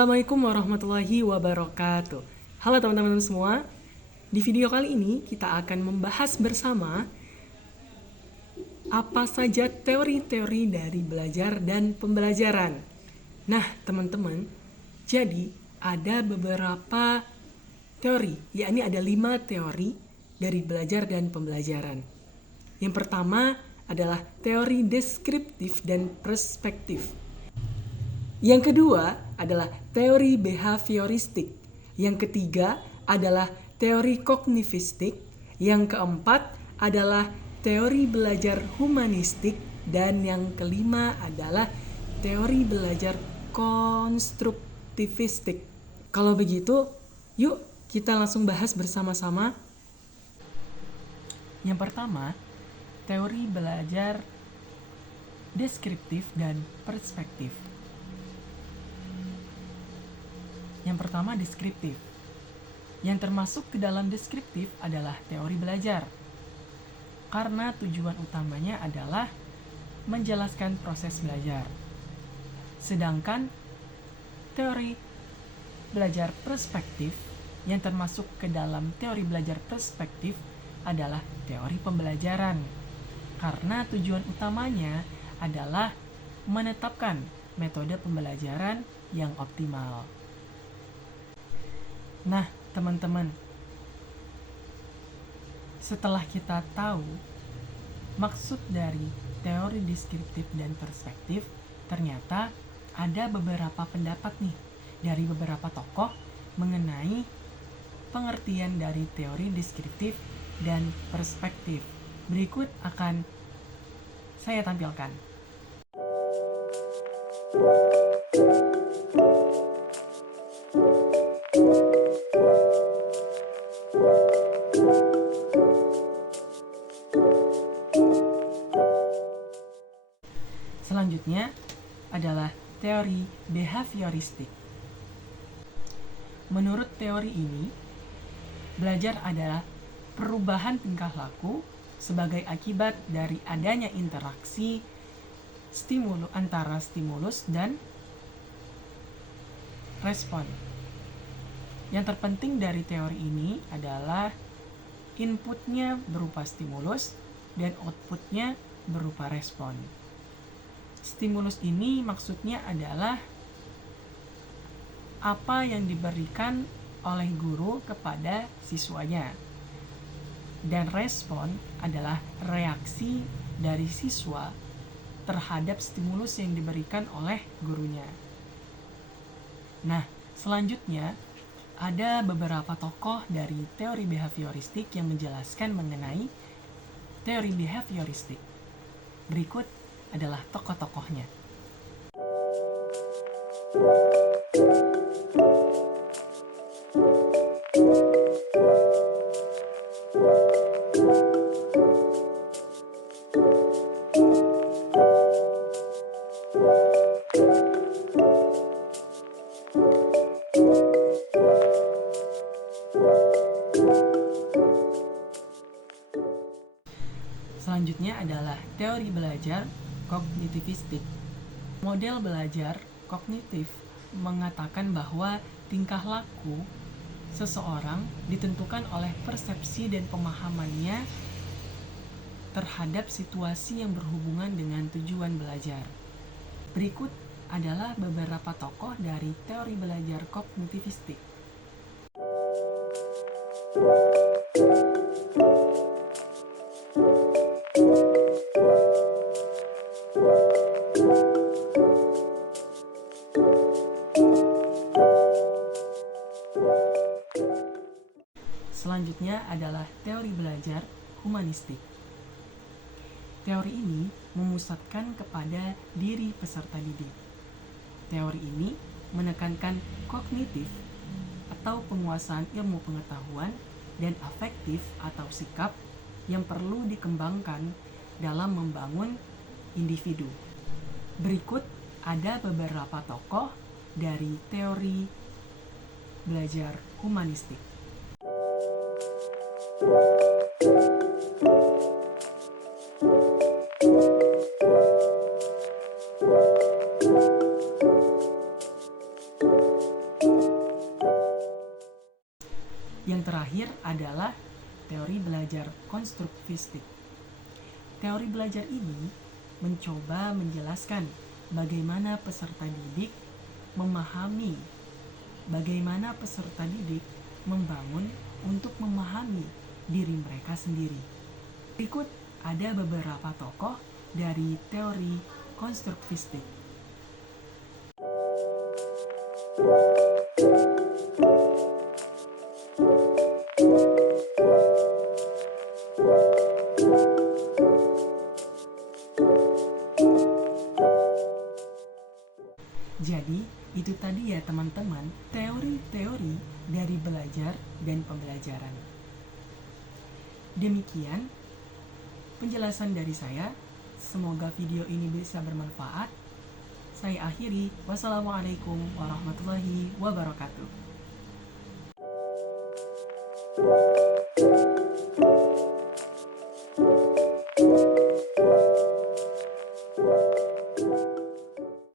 Assalamualaikum warahmatullahi wabarakatuh. Halo teman-teman semua. Di video kali ini kita akan membahas bersama apa saja teori-teori dari belajar dan pembelajaran. Nah, teman-teman, jadi ada beberapa teori, yakni ada 5 teori dari belajar dan pembelajaran. Yang pertama adalah teori deskriptif dan perspektif. Yang kedua adalah teori behavioristik. Yang ketiga adalah teori kognitivistik. Yang keempat adalah teori belajar humanistik. Dan yang kelima adalah teori belajar konstruktivistik. Kalau begitu, yuk kita langsung bahas bersama-sama. Yang pertama, teori belajar deskriptif dan perspektif. Yang pertama, deskriptif. Yang termasuk ke dalam deskriptif adalah teori belajar. Karena tujuan utamanya adalah menjelaskan proses belajar. Sedangkan teori belajar perspektif yang termasuk ke dalam teori belajar perspektif adalah teori pembelajaran. Karena tujuan utamanya adalah menetapkan metode pembelajaran yang optimal. Nah, teman-teman, setelah kita tahu maksud dari teori deskriptif dan perspektif, ternyata ada beberapa pendapat nih dari beberapa tokoh mengenai pengertian dari teori deskriptif dan perspektif. Berikut akan saya tampilkan. Selanjutnya adalah teori behavioristik. Menurut teori ini, belajar adalah perubahan tingkah laku sebagai akibat dari adanya interaksi antara stimulus dan respon. Yang terpenting dari teori ini adalah inputnya berupa stimulus dan outputnya berupa respon. Stimulus ini maksudnya adalah apa yang diberikan oleh guru kepada siswanya. Dan respon adalah reaksi dari siswa terhadap stimulus yang diberikan oleh gurunya. Nah, selanjutnya ada beberapa tokoh dari teori behavioristik yang menjelaskan mengenai teori behavioristik. Berikut adalah tokoh-tokohnya. Selanjutnya adalah teori belajar kognitivistik. Model belajar kognitif mengatakan bahwa tingkah laku seseorang ditentukan oleh persepsi dan pemahamannya terhadap situasi yang berhubungan dengan tujuan belajar. Berikut adalah beberapa tokoh dari teori belajar kognitivistik. Selanjutnya adalah teori belajar humanistik. Teori ini memusatkan kepada diri peserta didik. Teori ini menekankan kognitif atau penguasaan ilmu pengetahuan dan afektif atau sikap yang perlu dikembangkan dalam membangun individu. Berikut ada beberapa tokoh dari teori belajar humanistik. belajar konstruktivistik. Teori belajar ini mencoba menjelaskan bagaimana peserta didik memahami, bagaimana peserta didik membangun untuk memahami diri mereka sendiri. Berikut ada beberapa tokoh dari teori konstruktivistik. Jadi, itu tadi ya teman-teman, teori-teori dari belajar dan pembelajaran. Demikian penjelasan dari saya. Semoga video ini bisa bermanfaat. Saya akhiri. Wassalamualaikum warahmatullahi wabarakatuh.